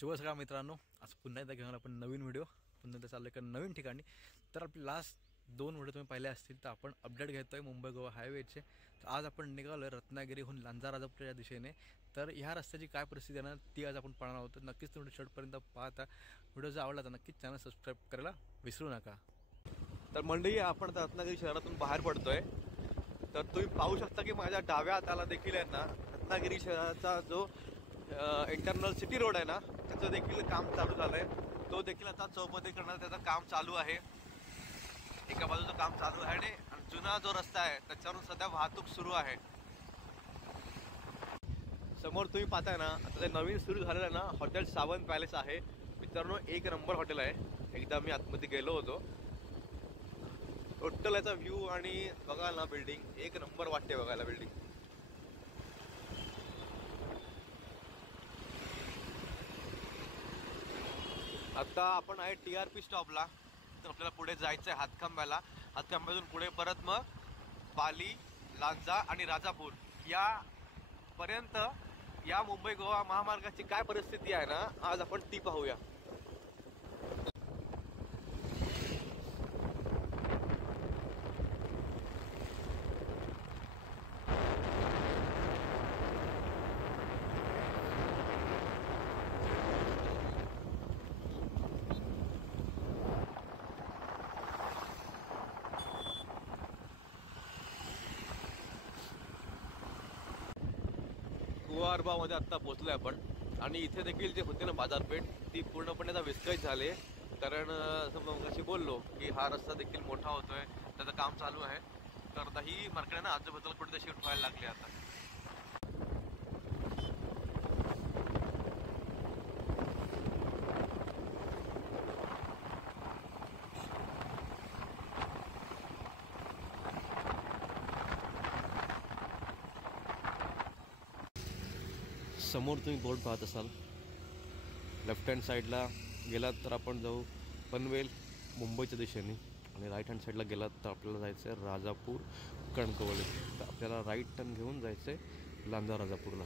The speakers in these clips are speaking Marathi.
शुभ सकाळ मित्रांनो, आज पुन्हा एकदा घेऊन आपण नवीन व्हिडिओ पुन्हा एकदा चाललो एका नवीन ठिकाणी. तर आपले लास्ट 2 व्हिडिओ तुम्ही पाहिले असतील तर आपण अपडेट घेतो आहे मुंबई गोवा हायवेचे. तर आज आपण निघालो आहे रत्नागिरीहून लांजा राजापूरच्या दिशेने. तर ह्या रस्त्याची काय परिस्थिती आहे ना ती आज आपण पाहणार आहोत. नक्कीच तुम्ही शेवटपर्यंत पाहता. व्हिडिओ जर आवडला तर नक्कीच चॅनल सबस्क्राईब करायला विसरू नका. तर मंडळी, आपण आता रत्नागिरी शहरातून बाहेर पडतोय. तर तुम्ही पाहू शकता की माझ्या डाव्या हाताला देखील आहे ना रत्नागिरी शहराचा जो इंटरनल सिटी रोड आहे ना त्याचं देखील काम चालू झालंय. तो देखील आता चौपदरीकरणाचं त्याचं काम चालू आहे. एका बाजूचं काम चालू आहे आणि जुना जो रस्ता आहे त्याच्यावरून सध्या वाहतूक सुरू आहे. समोर तुम्ही पाहताय ना आता ते नवीन सुरू झालेलं आहे ना हॉटेल सावंत पॅलेस आहे. मित्रांनो, 1 नंबर हॉटेल आहे. एकदा मी आतमध्ये गेलो होतो. टोटल याचा व्ह्यू आणि बघाल ना बिल्डिंग 1 नंबर वाटते बघायला बिल्डिंग. आता आपण आहे TRP स्टॉपला. तर आपल्याला पुढे जायचं आहे हातखंब्याला. हातखंब्यातून पुढे परत मग पाली, लांजा आणि राजापूर या पर्यंत या मुंबई गोवा महामार्गाची काय परिस्थिती आहे ना आज आपण ती पाहूया. कुवारबामध्ये आत्ता पोहोचलोय आपण. आणि इथे देखील जे होते ना बाजारपेठ ती पूर्णपणे आता विस्कळीत झाली. कारण मगाशी बोललो की हा रस्ता देखील मोठा होतोय, त्याचं काम चालू आहे. तर आता ही मार्केट ना आजूबाजूला कुठे शिफ्ट व्हायला लागली आता. समोर तुम्ही बोर्ड पाहत असाल. लेफ्ट हँड साईडला गेलात तर आपण जाऊ पनवेल मुंबईच्या दिशेने आणि राईट हँड साईडला गेलात तर आपल्याला जायचं आहे राजापूर कणकवली. तर आपल्याला राईट टर्न घेऊन जायचं आहे लांजा राजापूरला.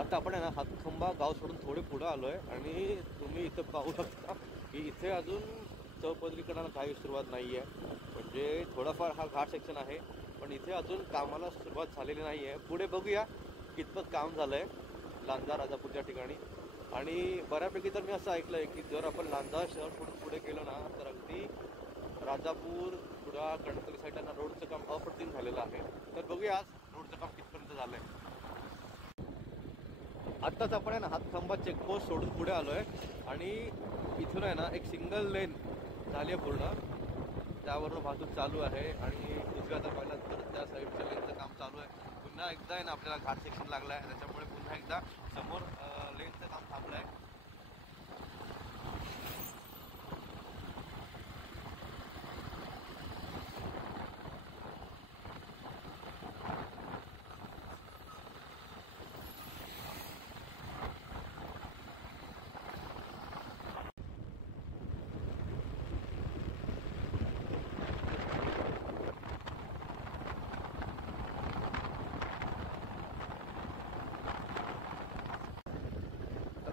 आता आपण आहे ना हातखंबा गाव सोडून थोडे पुढं आलो आहे आणि तुम्ही इथं पाहू शकता की इथे अजून चौपदरीकरणाला काही सुरुवात नाही आहे. म्हणजे थोडाफार हा घाट सेक्शन आहे पण इथे अजून कामाला सुरुवात झालेली नाही आहे. पुढे बघूया कितपत काम झालं आहे लांजा राजापूरच्या ठिकाणी. आणि बऱ्यापैकी तर मी असं ऐकलं आहे की जर आपण लांजा शहर पुढे गेलो ना तर अगदी राजापूर पुढा कणकवली साईडला रोडचं काम अप्रतिम झालेलं आहे. तर बघूया आज रोडचं काम कितपर्यंत झालं आहे. आत्ताच आपण आहे ना हातखंबा चेकपोस्ट सोडून पुढे आलो आहे आणि इथून आहे ना एक सिंगल लेन झाली आहे पूर्ण. त्यावरून वाहतूक चालू आहे आणि उजव्या आता पाहिलं तर त्या साईडच्या लेनचं काम चालू आहे. पुन्हा एकदा आहे ना आपल्याला घाट सेक्शन लागला आहे, त्याच्यामुळे पुन्हा एकदा समोर लेनचं काम थांबलं आहे.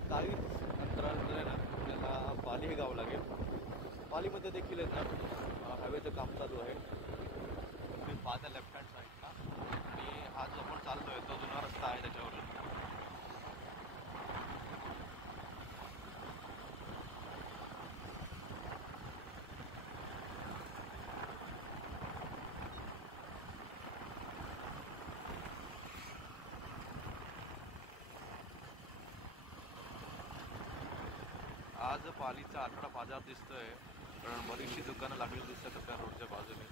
काही अंतरानंतर आहे ना आपल्याला पाली हे गाव लागेल. पालीमध्ये देखील आहे ना हायवेचं काम चालू आहे. तुम्ही पाहता लेफ्ट हँड साईडला. आणि हा जो आपण चाललो आहे तो जुना रस्ता आहे त्याच्यावरून. आज पालीचा आठवडा बाजार दिसतोय कारण बरीचशी दुकानं लागलेली दिसतात त्या रोडच्या बाजूने.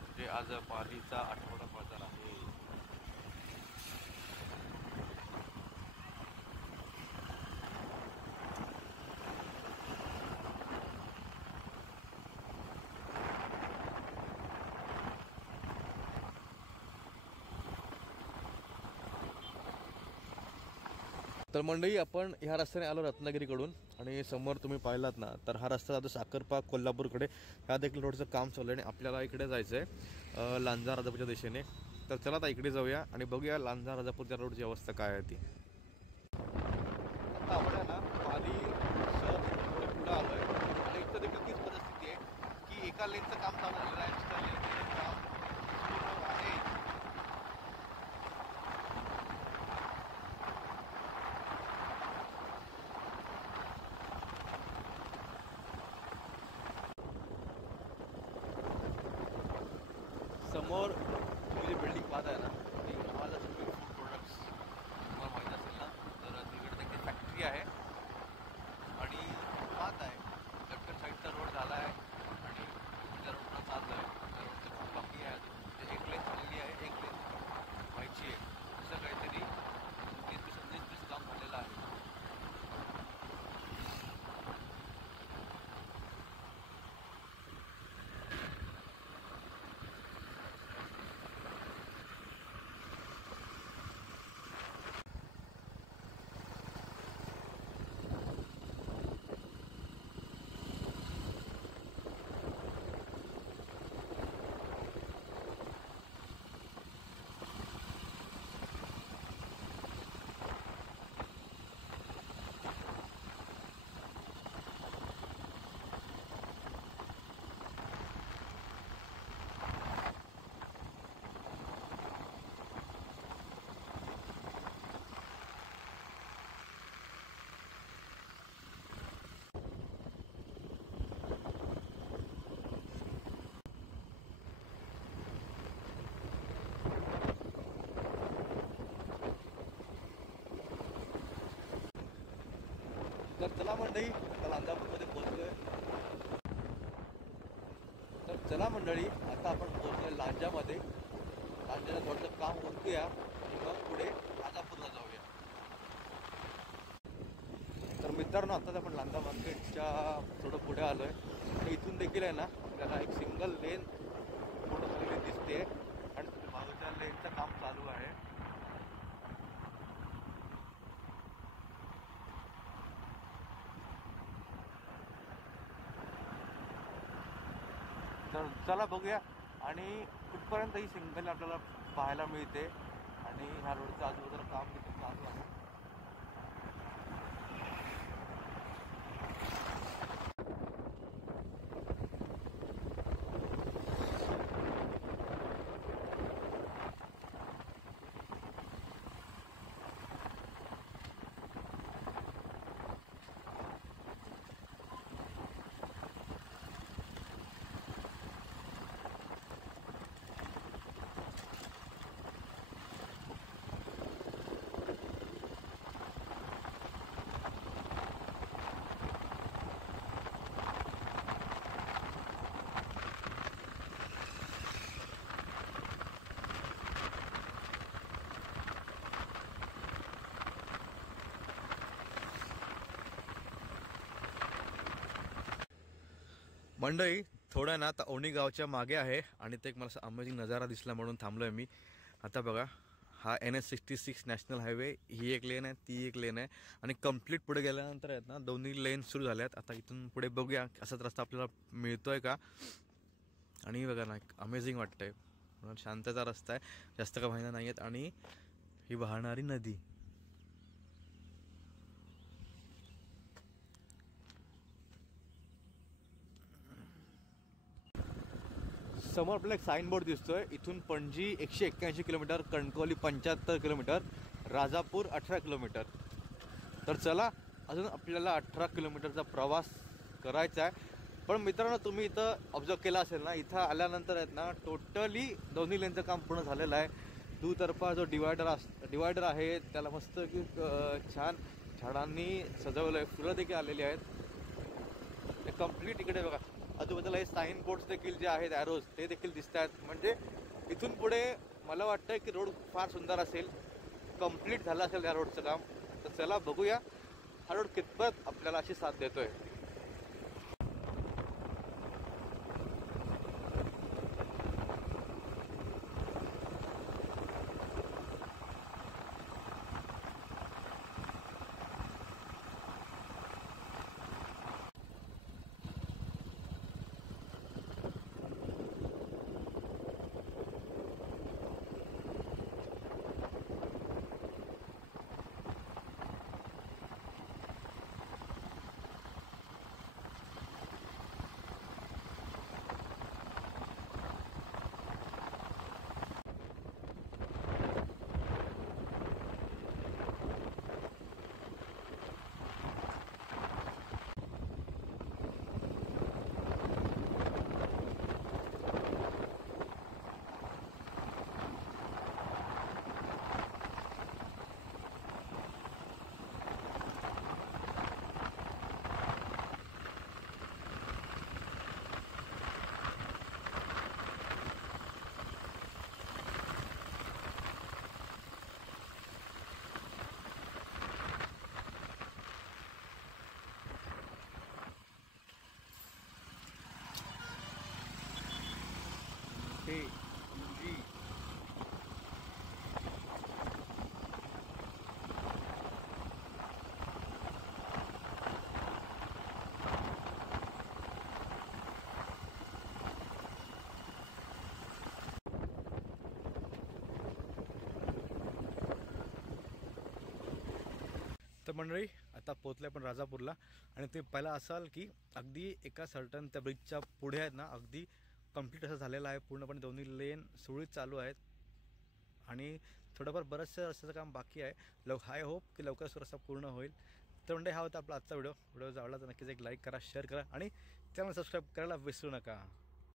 म्हणजे आज पालीचा आठवडा बाजार आहे. तर मंडळी, आपण ह्या रस्त्याने आलो रत्नागिरीकडून आणि समोर तुम्ही पाहिलात ना तर हा रस्ता जातो साखरपा कोल्हापूरकडे. ह्या देखील रोडचं काम चालू आहे आणि आपल्याला इकडे जायचं आहे लांजा राजापूरच्या दिशेने. तर चला आता इकडे जाऊया आणि बघूया लांजा राजापूरच्या रोडची अवस्था काय आहे ती. आता आपण आहे ना पाली शहर पुढे आलो आहे आणि इथं देखील तीच परिस्थिती आहे की एका लेनचं काम चालू झालेलं आहे, दुसऱ्या लेनचं काम सुरू आहे. समोर तुम्ही जी बिल्डिंग पाहत आहे ना ती महालक्ष्मी फूड प्रोडक्ट्स तुम्हाला माहीत असेल ना, तर तिकडे देखील फॅक्टरी आहे आणि पाहत आहे लेफ्ट साईडचा रोड झाला आहे आणि त्या रोडला चाललं आहे. त्या रोडचं खूप बाकी आहे अजून, म्हणजे एक लेन झालेली आहे, एक लेन व्हायची आहे. असं काहीतरी 30-35 काम झालेलं आहे. तर चला मंडळी, आता लांजापूरमध्ये पोहोचलोय. तर चला मंडळी, आता आपण पोहोचलोय लांजामध्ये. लांजाला थोडंसं काम उरकूया आणि मग पुढे लांजापूरला जाऊया. तर मित्रांनो, आताच आपण लांजा मार्केटच्या थोडं पुढे आलो आहे. तर इथून देखील आहे ना आपल्याला एक सिंगल लेन पूर्ण झालेली दिसते आणि बाजूच्या लेनचं काम चालू आहे. तर चला बघूया आणि कुठपर्यंत ही सिंगल आपल्याला पाहायला मिळते आणि ह्या रोडचं आजूबाजूला काम देखील चालू आहे. मंडई थोडं ना आता औनी गावच्या मागे आहे आणि ते एक मला असं अमेझिंग नजारा दिसला म्हणून थांबलो आहे मी. आता बघा, हा NH66 नॅशनल हायवे, ही एक लेन आहे, ती एक लेन आहे आणि कंप्लीट पुढे गेल्यानंतर आहेत ना दोन्ही लेन सुरू झाल्या आहेत. आता इथून पुढे बघूया असाच रस्ता आपल्याला मिळतोय का. आणि बघा ना, एक अमेझिंग वाटतंय, शांतता रस्ता आहे, जास्त का वाहनं नाही आहेत आणि ही वाहणारी नदी. समोर आपल्याला एक साईनबोर्ड दिसतोय, इथून Panaji 181 kilometre, Kankavli 75 kilometre, Rajapur 18 kilometre. तर चला, अजून आपल्याला 18 किलोमीटरचा प्रवास करायचा आहे. पण मित्रांनो, तुम्ही इथं ऑब्झर्व केला असेल ना, इथं आल्यानंतर आहेत ना टोटली दोन्ही लेनचं काम पूर्ण झालेलं आहे. दुतर्फा जो डिवायडर आहे त्याला मस्त की छान झाडांनी सजवलं आहे, फुलं देखील आलेली आहेत. ते कम्प्लीट इकडे बघा, आजूबाजूला हे साईन बोर्ड्स देखील जे आहेत, ॲरोज, ते देखील दिसत आहेत. म्हणजे इथून पुढे मला वाटतं की रोड फार सुंदर असेल, कंप्लीट झालं असेल या रोडचं काम. तर चला बघूया हा रोड कितपत आपल्याला अशी साथ देतोय. मोठे मुलगी. तर मंडळी आता पोचले आपण राजापूरला. आणि ते पहिला असाल की अगदी एका सर्टन त्या ब्रिजच्या पुढे आहेत ना, अगदी कंप्लीट असं झालेलं आहे, पूर्णपणे दोन्ही लेन सुरळीत चालू आहेत. आणि थोडंफार बरंचसं रस्त्याचं काम बाकी आहे. हाय होप की लवकरच रस्ता पूर्ण होईल. तर म्हणजे हा होता आपला आजचा व्हिडिओ. व्हिडिओ आवडला तर नक्कीच एक लाईक करा, शेअर करा आणि चॅनल सबस्क्राईब करायला विसरू नका.